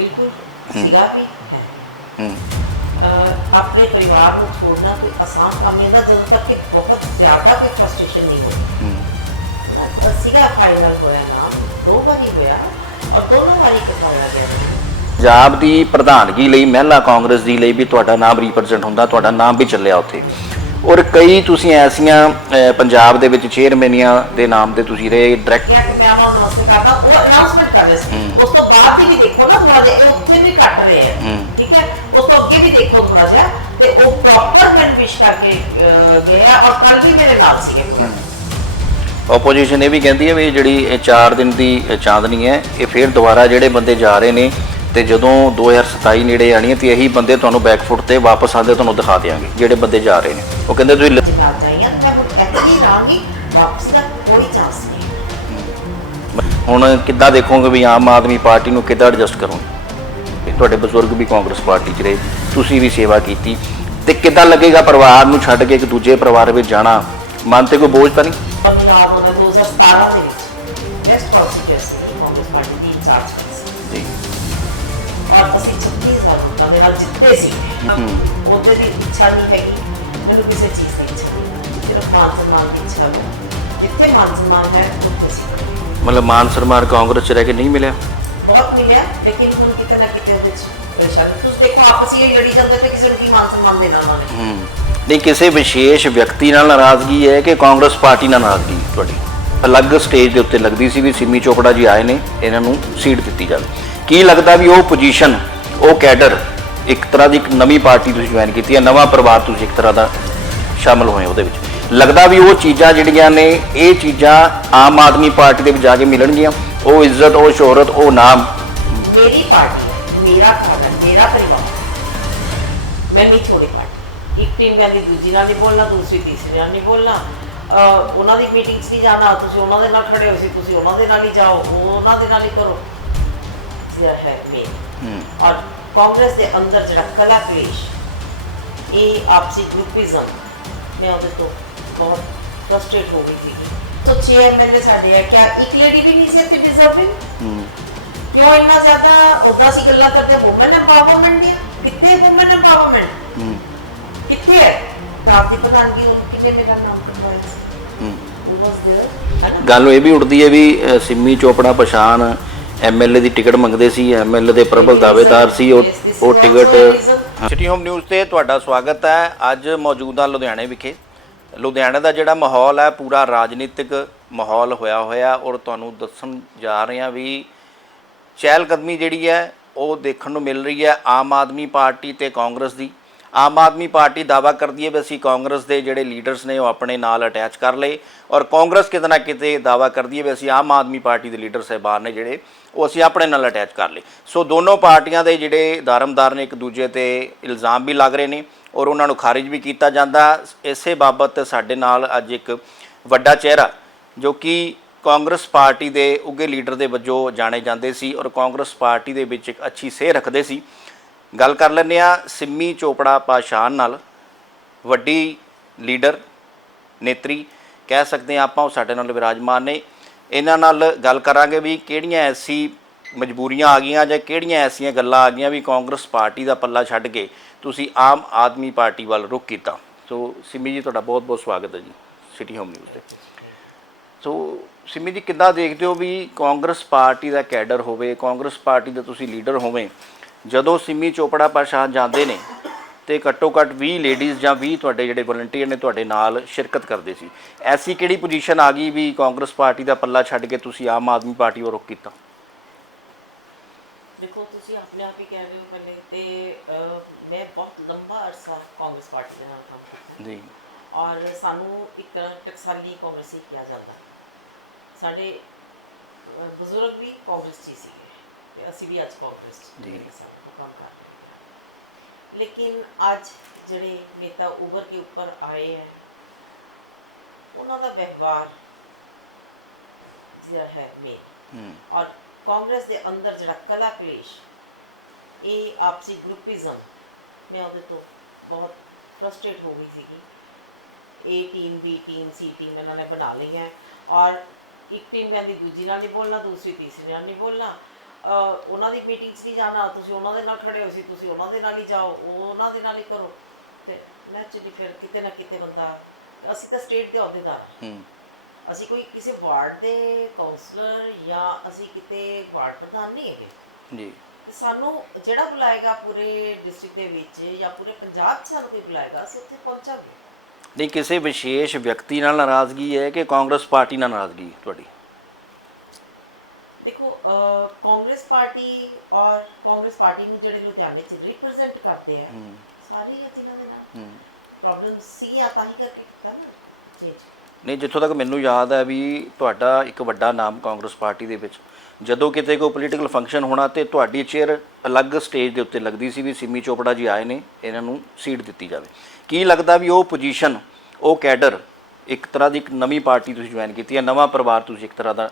ਬਿਲਕੁਲ ਸੀਗਾ ਵੀ। ਹੂੰ। ਅਹ ਆਪਣੇ ਪਰਿਵਾਰ ਨੂੰ ਛੋੜਨਾ ਕੋਈ ਆਸਾਨ ਕੰਮ ਨਹੀਂ ਹੁੰਦਾ ਜਦੋਂ ਤੱਕ ਕਿ ਬਹੁਤ ਜ਼ਿਆਦਾ ਕੋਈ ਫਰਸਟ੍ਰੇਸ਼ਨ ਨਹੀਂ ਹੋਈ ਹੂੰ। ਸੀਗਾ ਫਾਈਨਲ ਹੋਇਆ ਨਾਮ ਦੋ ਵਾਰੀ ਹੋਇਆ ਔਰ ਦੋਨੋਂ ਵਾਰੀ ਕਿਥਾਇਆ ਗਿਆ। ਪੰਜਾਬ ਦੀ ਪ੍ਰਧਾਨਗੀ ਲਈ ਮਹਿਲਾ ਕਾਂਗਰਸ ਦੀ ਲਈ ਵੀ ਤੁਹਾਡਾ ਨਾਮ ਰਿਪਰੈਜ਼ੈਂਟ ਹੁੰਦਾ ਤੁਹਾਡਾ ਨਾਮ ਵੀ ਚੱਲਿਆ ਉੱਥੇ। ਔਰ ਕਈ ਤੁਸੀਂ ਐਸੀਆਂ ਅਹ, ਪੰਜਾਬ ਦੇ ਵਿੱਚ ਚੇਅਰਮੈਨੀਆਂ ਦੇ ਨਾਮ ਤੇ ਤੁਸੀਂ ਰਹੇ ਡਾਇਰੈਕਟ ਕਿਹਾ ਕਿ ਮੈਂ ਨਮਸਤੇ ਕਰਦਾ ਉਹ ਅਨਾਉਂਸਮੈਂਟ ਕਰ ਰਹੇ ਸੀ। ਉਸ ਤੋਂ ਬਾਅਦ ਦੀ ਵੀ ਦੇਖੋ ਨਾ ਥੋੜਾ ਜਿਹਾ ਉੱਥੇ ਨਹੀਂ ਕੱਟ ਰਹੇ ਹੂੰ। ਠੀਕ ਹੈ? ਉਸ ਤੋਂ ਅੱਗੇ ਵੀ ਦੇਖੋ ਥੋੜਾ ਜਿਹਾ ਤੇ ਉਹ ਪ੍ਰੋਪਰ ਮੈਨੂੰ ਵਿਸ਼ ਕਰਕੇ ਅਹ, ਗਏ ਆ ਔਰ ਕੱਲ ਵੀ ਮੇਰੇ ਨਾਲ ਸੀਗੇ ਆਪੋਜੀਸ਼ਨ ਇਹ ਵੀ ਕਹਿੰਦੀ ਹੈ ਵੀ ਜਿਹੜੀ ਇਹ 4 ਦਿਨ ਦੀ ਚਾਂਦਨੀ ਹੈ ਇਹ ਫਿਰ ਦੁਬਾਰਾ ਜਿਹੜੇ ਬੰਦੇ ਜਾ ਰਹੇ ਨੇ ਤੇ ਜਦੋਂ 2027 ਨੇੜੇ ਆਣੀ ਹੈ ਤੇ ਇਹੀ ਬੰਦੇ ਤੁਹਾਨੂੰ ਬੈਕਫੁੱਟ ਤੇ ਵਾਪਸ ਆਉਂਦੇ ਤੁਹਾਨੂੰ ਦਿਖਾ ਦੇਵਾਂਗੇ ਜਿਹੜੇ ਬੰਦੇ ਜਾ ਰਹੇ ਨੇ। ਉਹ ਕਹਿੰਦੇ ਤੁਸੀਂ ਲ- ਚਾਹੀਏ ਤਾਂ ਮੈਂ ਹੁਣ ਕਹਿੰਦੀ ਹੀ ਰਹਾਂਗੀ ਵਾਪਸੀ ਦਾ ਕੋਈ ਚਾਂਸ ਹੁਣ ਕਿੱਦਾਂ ਦੇਖੋਗੇ ਵੀ ਆਮ ਆਦਮੀ ਪਾਰਟੀ ਨੂੰ ਕਿੱਦਾਂ ਐਡਜਸਟ ਕਰੋਗੇ? ਤੁਹਾਡੇ ਬਜ਼ੁਰਗ ਵੀ ਕਾਂਗਰਸ ਪਾਰਟੀ 'ਚ ਰਹੇ ਤੁਸੀਂ ਵੀ ਸੇਵਾ ਕੀਤੀ ਤੇ ਕਿੱਦਾਂ ਲੱਗੇਗਾ ਪਰਿਵਾਰ ਨੂੰ ਛੱਡ ਕੇ ਇੱਕ ਦੂਜੇ ਪਰਿਵਾਰ ਵਿੱਚ ਜਾਣਾ? ਮਨ ਤੇ ਕੋਈ ਬੋਝ ਤਾਂ ਨਹੀਂ? ਯਾਦ ਹੁੰਦਾ 2017 ਦੇ ਵਿੱਚ ਬੈਸਟ ਕਨਸਟੀਟਿਊਂਸੀ ਦੀ ਕਾਂਗਰਸ ਪਾਰਟੀ ਦੀ ਇੰਚਾਰਜ ਸੀ। ਜੀ। ਔਰ ਅਸੀਂ 36000 ਵੋਟਾਂ ਦੇ ਨਾਲ ਜਿੱਤੇ ਸੀ। ਉਹਦੇ ਦੀ ਇੱਛਾ ਨਹੀਂ ਹੈਗੀ ਮੈਨੂੰ ਕਿਸੇ ਚੀਜ਼ ਦੀ ਇੱਛਾ ਨਹੀਂ। ਸਿਰਫ ਮਾਨ ਸਨਮਾਨ ਦੀ ਇੱਛਾ ਹੈ ਜਿੱਥੇ ਮਾਨ ਸਨਮਾਨ ਹੈ ਉੱਥੇ ਸੀ ਮਤਲਬ ਮਾਨ ਸਨਮਾਨ ਕਾਂਗਰਸ 'ਚ ਰਹਿ ਕੇ ਨਹੀਂ ਮਿਲਿਆ। ਬਹੁਤ ਮਿਲਿਆ ਲੇਕਿਨ ਹੁਣ ਕਿਤੇ ਨਾ ਕਿਤੇ ਉਹਦੇ ਚ ਪਰੇਸ਼ਾਨੀ। ਤੁਸੀਂ ਦੇਖੋ ਆਪਸ ਹੀ ਲੜੀ ਜਾਂਦੇ ਤੇ ਕਿਸੇ ਨੂੰ ਕੀ ਮਾਨ ਸਨਮਾਨ ਦੇਣਾ ਉਹਨਾਂ ਨੇ? ਹੂੰ। ਨਹੀਂ ਕਿਸੇ ਵਿਸ਼ੇਸ਼ ਵਿਅਕਤੀ ਨਾਲ ਨਾਰਾਜ਼ਗੀ ਹੈ ਕਿ ਕਾਂਗਰਸ ਪਾਰਟੀ ਨਾਲ ਨਾਰਾਜ਼ਗੀ ਤੁਹਾਡੀ? ਅਲੱਗ ਸਟੇਜ ਦੇ ਉੱਤੇ ਲੱਗਦੀ ਸੀ ਵੀ ਸਿੰਮੀ ਚੋਪੜਾ ਜੀ ਆਏ ਨੇ ਇਹਨਾਂ ਨੂੰ ਸੀਟ ਦਿੱਤੀ ਜਾਵੇ। ਕੀ ਲੱਗਦਾ ਵੀ ਉਹ ਪੋਜੀਸ਼ਨ ਉਹ ਕੈਡਰ ਇੱਕ ਤਰ੍ਹਾਂ ਦੀ ਇੱਕ ਨਵੀਂ ਪਾਰਟੀ ਤੁਸੀਂ ਜੁਆਇਨ ਕੀਤੀ ਹੈ ਨਵਾਂ ਪਰਿਵਾਰ ਤੁਸੀਂ ਇੱਕ ਤਰ੍ਹਾਂ ਦਾ ਸ਼ਾਮਲ ਹੋਏ ਉਹਦੇ ਵਿੱਚ? ਲੱਗਦਾ ਵੀ ਉਹ ਚੀਜ਼ਾਂ ਜਿਹੜੀਆਂ ਨੇ ਇਹ ਚੀਜ਼ਾਂ ਆਮ ਆਦਮੀ ਪਾਰਟੀ ਦੇ ਵਿੱਚ ਜਾ ਕੇ ਮਿਲਣਗੀਆਂ। ਉਹ ਇੱਜ਼ਤ ਉਹ ਸ਼ੋਹਰਤ ਉਹ ਨਾਮ। ਮੇਰੀ ਪਾਰਟੀ ਮੇਰਾ ਘਰ ਹੈ ਮੇਰਾ ਪਰਿਵਾਰ। ਮੈਂ ਨਹੀਂ ਛੋੜੀ ਪਾਰਟੀ। ਇੱਕ ਟੀਮ ਕਹਿੰਦੀ ਦੂਜੀ ਨਾਲ ਨਹੀਂ ਬੋਲਣਾ ਦੂਸਰੀ ਤੀਸਰੀ ਨਾਲ ਨਹੀਂ ਬੋਲਣਾ। ਉਹਨਾਂ ਦੀ ਮੀਟਿੰਗਸ ਨਹੀਂ ਜਾਣਾ ਤੁਸੀਂ ਉਹਨਾਂ ਦੇ ਨਾਲ ਖੜੇ ਹੋ ਸੀ ਤੁਸੀਂ ਉਹਨਾਂ ਦੇ ਨਾਲ ਹੀ ਜਾਓ ਉਹ ਉਹਨਾਂ ਦੇ ਨਾਲ ਹੀ ਕਰੋ। ਇਹ ਹੈ। ਮੇਨ ਔਰ ਕਾਂਗਰਸ ਦੇ ਅੰਦਰ ਜਿਹੜਾ ਕਲਾ ਕਲੇਸ਼ ਇਹ ਆਪਸੀ ਗਰੁੱਪਿਜ਼ਮ ਮੈਂ ਉਹਦੇ ਤੋਂ ਬਹੁਤ ਫਰਸਟ੍ਰੇਟ ਹੋ ਗਈ ਸੀ ਸੋਚਿਏ ਐਮਐਲਏ ਸਾਡੇ ਆ ਕਿਆ ਇੱਕ ਲੇਡੀ ਵੀ ਨਹੀਂ ਸੀ ਇੱਥੇ ਡਿਜ਼ਰਵਿੰਗ ਹੂੰ ਕਿਉਂ ਇੰਨਾ ਜ਼ਿਆਦਾ ਉਹਦਾ ਸੀ ਗੱਲਾਂ ਕਰਦੇ ਵੂਮਨ ਐਮਪਾਵਰਮੈਂਟ ਦੀਆਂ ਕਿੱਥੇ ਵੂਮਨ ਐਮਪਾਵਰਮੈਂਟ ਹੂੰ ਕਿੱਥੇ ਹੈ ਰਾਤ ਦੀ ਪ੍ਰਧਾਨਗੀ ਉਹ ਕਿੰਨੇ ਮੇਰਾ ਨਾਮ ਕਰਵਾਇਆ ਸੀ ਹੂੰ ਉਹ ਵਾਸ देयर ਗੱਲ ਇਹ ਵੀ ਉੱਠਦੀ ਹੈ ਵੀ ਅ, ਸਿੰਮੀ ਚੋਪੜਾ ਪਛਾਣ ਐਮਐਲਏ ਦੀ ਟਿਕਟ ਮੰਗਦੇ ਸੀ ਐਮਐਲਏ ਦੇ ਪ੍ਰਬਲ ਦਾਅਵੇਦਾਰ ਸੀ ਉਹ ਉਹ ਟਿਕਟ ਸਿਟੀ ਹੋਮ ਨਿਊਜ਼ ਤੇ ਤੁਹਾਡਾ ਸਵਾਗਤ ਹੈ ਅੱਜ ਮੌਜੂਦਾ ਲੁਧਿਆਣੇ ਵਿਖੇ ਲੁਧਿਆਣੇ ਦਾ ਜਿਹੜਾ ਮਾਹੌਲ ਹੈ, ਪੂਰਾ ਰਾਜਨੀਤਿਕ ਮਾਹੌਲ ਹੋਇਆ ਹੋਇਆ ਔਰ ਤੁਹਾਨੂੰ ਦੱਸਣ ਜਾ ਰਹੇ ਹਾਂ ਵੀ ਚਹਿਲ ਕਦਮੀ ਜਿਹੜੀ ਹੈ, ਉਹ ਦੇਖਣ ਨੂੰ ਮਿਲ ਰਹੀ ਹੈ ਆਮ ਆਦਮੀ ਪਾਰਟੀ ਤੇ ਕਾਂਗਰਸ ਦੀ। ਆਮ ਆਦਮੀ ਪਾਰਟੀ ਦਾਵਾ ਕਰਦੀ ਹੈ ਵੀ ਅਸੀਂ ਕਾਂਗਰਸ ਦੇ ਜਿਹੜੇ ਲੀਡਰਸ ਨੇ, ਉਹ ਆਪਣੇ ਨਾਲ ਅਟੈਚ ਕਰ ਲਏ ਔਰ ਕਾਂਗਰਸ ਕਿਤੇ ਨਾ ਕਿਤੇ ਦਾਵਾ ਕਰਦੀ ਹੈ ਵੀ ਅਸੀਂ ਆਮ ਆਦਮੀ ਪਾਰਟੀ ਦੇ ਲੀਡਰ ਸਹਿਬਾਨ ਨੇ ਜਿਹੜੇ, ਉਹ ਅਸੀਂ ਆਪਣੇ ਨਾਲ ਅਟੈਚ ਕਰ ਲਏ। ਸੋ ਦੋਨੋਂ ਪਾਰਟੀਆਂ ਦੇ ਜਿਹੜੇ ਦਾਰਮਦਾਰ ਨੇ, ਇੱਕ ਦੂਜੇ ਤੇ ਇਲਜ਼ਾਮ ਵੀ ਲੱਗ ਰਹੇ ਨੇ। ਔਰ ਉਹਨਾਂ ਨੂੰ ਖਾਰਿਜ ਵੀ ਕੀਤਾ ਜਾਂਦਾ। ਇਸੇ ਬਾਬਤ ਸਾਡੇ ਨਾਲ ਅੱਜ ਇੱਕ ਵੱਡਾ ਚਿਹਰਾ, ਜੋ ਕਿ ਕਾਂਗਰਸ ਪਾਰਟੀ ਦੇ ਉੱਗੇ ਲੀਡਰ ਦੇ ਵਜੋਂ ਜਾਣੇ ਜਾਂਦੇ ਸੀ ਔਰ ਕਾਂਗਰਸ ਪਾਰਟੀ ਦੇ ਵਿੱਚ ਇੱਕ ਅੱਛੀ ਸੇਹ ਰੱਖਦੇ ਸੀ। ਗੱਲ ਕਰ ਲੈਂਦੇ ਆ ਸਿੰਮੀ ਚੋਪੜਾ ਪਾਸ਼ਾਨ ਨਾਲ। ਵੱਡੀ ਲੀਡਰ, ਨੇਤਰੀ, ਕਹਿ ਸਕਦੇ ਆ ਆਪਾਂ ਉਹ ਸਾਡੇ ਨਾਲ ਵਿਰਾਜਮਾਨ ਨੇ। ਇਹਨਾਂ ਨਾਲ ਗੱਲ ਕਰਾਂਗੇ ਵੀ ਕਿਹੜੀਆਂ ਐਸੀ ਮਜਬੂਰੀਆਂ ਆ ਗਈਆਂ ਜਾਂ ਕਿਹੜੀਆਂ ਐਸੀਆਂ ਗੱਲਾਂ ਆ ਗਈਆਂ ਵੀ ਕਾਂਗਰਸ ਪਾਰਟੀ ਦਾ ਪੱਲਾ ਛੱਡ ਕੇ ਤੁਸੀਂ ਆਮ ਆਦਮੀ ਪਾਰਟੀ ਵੱਲ ਰੁਖ ਕੀਤਾ। ਸੋ ਸਿੰਮੀ ਜੀ, ਤੁਹਾਡਾ ਬਹੁਤ ਬਹੁਤ ਸਵਾਗਤ ਹੈ ਜੀ ਸਿਟੀ ਹੋਮ ਨਿਊਜ਼ ਤੇ। ਸੋ ਸਿੰਮੀ ਜੀ, ਕਿੱਦਾਂ ਦੇਖਦੇ ਹੋ ਵੀ ਕਾਂਗਰਸ ਪਾਰਟੀ ਦਾ ਕੈਡਰ ਹੋਵੇ, ਕਾਂਗਰਸ ਪਾਰਟੀ ਦਾ ਤੁਸੀਂ ਲੀਡਰ ਹੋਵੇ, ਜਦੋਂ ਸਿੰਮੀ ਚੋਪੜਾ ਪ੍ਰਸ਼ਾਦ ਜਾਂਦੇ ਨੇ ਤੇ ਘੱਟੋ ਘੱਟ 20 ਲੇਡੀਜ਼ ਜਾਂ 20 ਤੁਹਾਡੇ ਜਿਹੜੇ ਵਲੰਟੀਅਰ ਨੇ ਤੁਹਾਡੇ ਨਾਲ ਸ਼ਿਰਕਤ ਕਰਦੇ ਸੀ, ਐਸੀ ਕਿਹੜੀ ਪੋਜੀਸ਼ਨ ਆ ਗਈ ਵੀ ਕਾਂਗਰਸ ਪਾਰਟੀ ਦਾ ਪੱਲਾ ਛੱਡ ਕੇ ਤੁਸੀਂ ਆਮ ਆਦਮੀ ਪਾਰਟੀ ਵੱਲ ਰੁਖ ਕੀਤਾ ਦੇਖੋ ਤੁਸੀਂ ਆਪਣੇ ਆਪ ਹੀ ਕਹਿ ਰਹੇ ਹੋ ਪਹਿਲੇ ਤੇ ਅਹ, ਮੈਂ ਬਹੁਤ ਲੰਬਾ ਅਰਸਾ ਕਾਂਗਰਸ ਪਾਰਟੀ ਦੇ ਨਾਲ ਕੰਮ ਕੀਤਾ ਜੀ। ਔਰ ਸਾਨੂੰ ਇੱਕ ਟਕਸਾਲੀ ਕਾਂਗਰਸੀ ਕਿਹਾ ਜਾਂਦਾ। ਸਾਡੇ ਬਜ਼ੁਰਗ ਵੀ ਕਾਂਗਰਸ 'ਚ ਸੀਗੇ। ਅਸੀਂ ਵੀ ਅੱਜ ਕਾਂਗਰਸ 'ਚ ਜੀ। ਕੰਮ ਕਰ ਰਹੇ। ਲੇਕਿਨ ਅੱਜ ਜਿਹੜੇ ਨੇਤਾ ਉਭਰ ਕੇ ਉੱਪਰ ਆਏ ਹੈ ਉਹਨਾਂ ਦਾ ਵਿਵਹਾਰ ਜਿਹੜਾ ਹੈ ਮੇਨ ਔਰ ਕਾਂਗਰਸ ਦੇ ਅੰਦਰ ਜਿਹੜਾ ਕਲਾ ਕਲੇਸ਼ ਇਹ ਆਪਸੀ ਗਰੁੱਪਿਜ਼ਮ ਮੈਂ ਉਹਦੇ ਤੋਂ ਬਹੁਤ ਫਰਸਟ੍ਰੇਟ ਹੋ ਗਈ ਸੀਗੀ। A team B team C team ਇਹਨਾਂ ਨੇ ਬਣਾ ਲਈ ਹੈ। ਔਰ ਇੱਕ ਟੀਮ ਕਹਿੰਦੀ ਦੂਜੀ ਨਾਲ ਨਹੀਂ ਬੋਲਣਾ ਦੂਸਰੀ ਤੀਸਰੀ ਨਾਲ ਨਹੀਂ ਬੋਲਣਾ। ਉਹਨਾਂ ਦੀ ਮੀਟਿੰਗਸ ਨਹੀਂ ਜਾਣਾ ਤੁਸੀਂ ਉਹਨਾਂ ਦੇ ਨਾਲ ਖੜੇ ਹੋ ਸੀ ਤੁਸੀਂ ਉਹਨਾਂ ਦੇ ਨਾਲ ਹੀ ਜਾਓ ਉਹ ਉਹਨਾਂ ਦੇ ਨਾਲ ਹੀ ਕਰੋ। ਤੇ ਨੈਚੁਰਲੀ ਫਿਰ ਕਿਤੇ ਨਾ ਕਿਤੇ ਬੰਦਾ ਅਸੀਂ ਤਾਂ ਸਟੇਟ ਦੇ ਅਹੁਦੇਦਾਰ। ਹੂੰ। ਅਸੀਂ ਕੋਈ ਕਿਸੇ ਵਾਰਡ ਦੇ ਕਾਉਂਸਲਰ ਜਾਂ ਅਸੀਂ ਕਿਤੇ ਵਾਰਡ ਪ੍ਰਧਾਨ ਨਹੀਂ ਹੈਗੇ। ਜੀ। ਸਾਨੂੰ ਜਿਹੜਾ ਬੁਲਾਏਗਾ ਪੂਰੇ ਡਿਸਟ੍ਰਿਕਟ ਦੇ ਵਿੱਚ ਜਾਂ ਪੂਰੇ ਪੰਜਾਬ 'ਚ ਸਾਨੂੰ ਕੋਈ ਬੁਲਾਏਗਾ ਅਸੀਂ ਉੱਥੇ ਪਹੁੰਚਾਂਗੇ। ਨਹੀਂ ਕਿਸੇ ਵਿਸ਼ੇਸ਼ ਵਿਅਕਤੀ ਨਾਲ ਨਾਰਾਜ਼ਗੀ ਹੈ ਕਿ ਕਾਂਗਰਸ ਪਾਰਟੀ ਨਾਲ ਨਾਰਾਜ਼ਗੀ ਤੁਹਾਡੀ? ਦੇਖੋ ਅਹ, ਕਾਂਗਰਸ ਪਾਰਟੀ ਔਰ ਕਾਂਗਰਸ ਪਾਰਟੀ ਨੂੰ ਜਿਹੜੇ ਲੁਧਿਆਣੇ 'ਚ ਰਿਪਰੈਜ਼ੈਂਟ ਕਰਦੇ ਆ ਹੂੰ। ਸਾਰੇ ਹੀ ਜਿਨ੍ਹਾਂ ਦੇ ਨਾਲ। ਹੂੰ। ਪ੍ਰੋਬਲਮ ਸੀ ਆ ਤਾਂ ਹੀ ਕਰਕੇ ਕੀਤਾ ਨਾ ਚੇਂਜ ਨਹੀਂ ਜਿੱਥੋਂ ਤੱਕ ਮੈਨੂੰ ਯਾਦ ਹੈ ਵੀ ਤੁਹਾਡਾ ਇੱਕ ਵੱਡਾ ਨਾਮ ਕਾਂਗਰਸ ਪਾਰਟੀ ਦੇ ਵਿੱਚ ਜਦੋਂ ਕਿਤੇ ਕੋਈ ਪੋਲੀਟੀਕਲ ਫੰਕਸ਼ਨ ਹੋਣਾ ਤੇ ਤੁਹਾਡੀ ਚੇਅਰ ਅਲੱਗ ਸਟੇਜ ਦੇ ਉੱਤੇ ਲੱਗਦੀ ਸੀ ਵੀ ਸਿੰਮੀ ਚੋਪੜਾ ਜੀ ਆਏ ਨੇ ਇਹਨਾਂ ਨੂੰ ਸੀਟ ਦਿੱਤੀ ਜਾਵੇ। ਕੀ ਲੱਗਦਾ ਵੀ ਉਹ ਪੋਜੀਸ਼ਨ ਉਹ ਕੈਡਰ ਇੱਕ ਤਰ੍ਹਾਂ ਦੀ ਇੱਕ ਨਵੀਂ ਪਾਰਟੀ ਤੁਸੀਂ ਜੁਆਇਨ ਕੀਤੀ ਹੈ ਨਵਾਂ ਪਰਿਵਾਰ ਤੁਸੀਂ ਇੱਕ ਤਰ੍ਹਾਂ ਦਾ